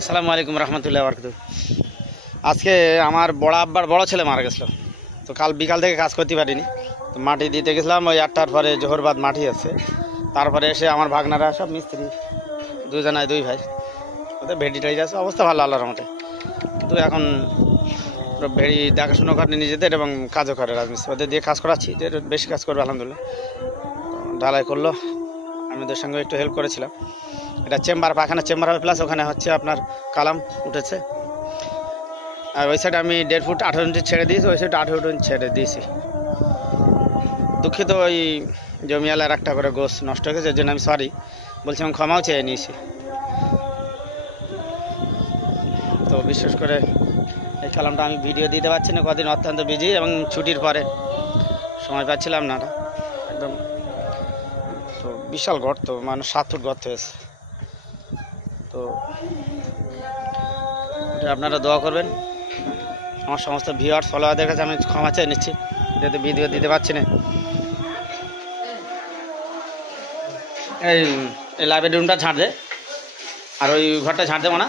আসসালামু আলাইকুম রহমতুল্লাহ বরকাতুহু। আজকে আমার বড় আব্বার বড় ছেলে মারা গেছিলো, তো কাল বিকাল থেকে কাজ করতে পারিনি। তো মাটি দিতে গেছিলাম, ওই 8টার পরে জোহরবাদ মাটি আছে। তারপরে এসে আমার ভাগনারা সব মিস্ত্রি, দুজনায় দুই ভাই, ওদের ভেড়ি টাড়ি আছে, অবস্থা ভালো আল্লাহর রহমতে। কিন্তু এখন ভেড়ি দেখাশুনো করে নিজেদের এবং কাজও করে রাজমিস্ত্রি, ওদের দিয়ে কাজ করাচ্ছি, যে বেশি কাজ করবে আলহামদুলিল্লাহ। ঢালাই করলো, আমি ওদের সঙ্গে একটু হেল্প করেছিলাম। এটা চেম্বার, পাখানা চেম্বার হবে, প্লাস ওখানে হচ্ছে আপনার কালাম উঠেছে। আর ওই সাইডে আমি 1.5 ফুট 18 ইঞ্চি ছেড়ে দিয়েছি, ওই সাইডে 18 ইঞ্চি ছেড়ে দিয়েছি। দুঃখিত, ওই জমিয়ালার একটা করে গোছ নষ্ট হয়ে গেছে, এর জন্য আমি সরি বলছি এবং ক্ষমাও চেয়ে নিয়েছি। তো বিশেষ করে এই কালামটা আমি ভিডিও দিতে পারছি না, কদিন অত্যন্ত বিজি এবং ছুটির পরে সময় পাচ্ছিলাম না। একদম তো বিশাল গর্ত, মানে 7 ফুট গর্ত হয়েছে। তো আপনারা দোয়া করবেন। আমার সমস্ত ভিউয়ার্স ফলোয়ারদের কাছে আমি ক্ষমা চেয়ে নিচ্ছি, যেহেতু ভিডিও দিতে পারছি না। এই লাইব্রেরি রুমটা ঝাঁট দে, আর ওই ঘরটা ঝাঁট দেবো না।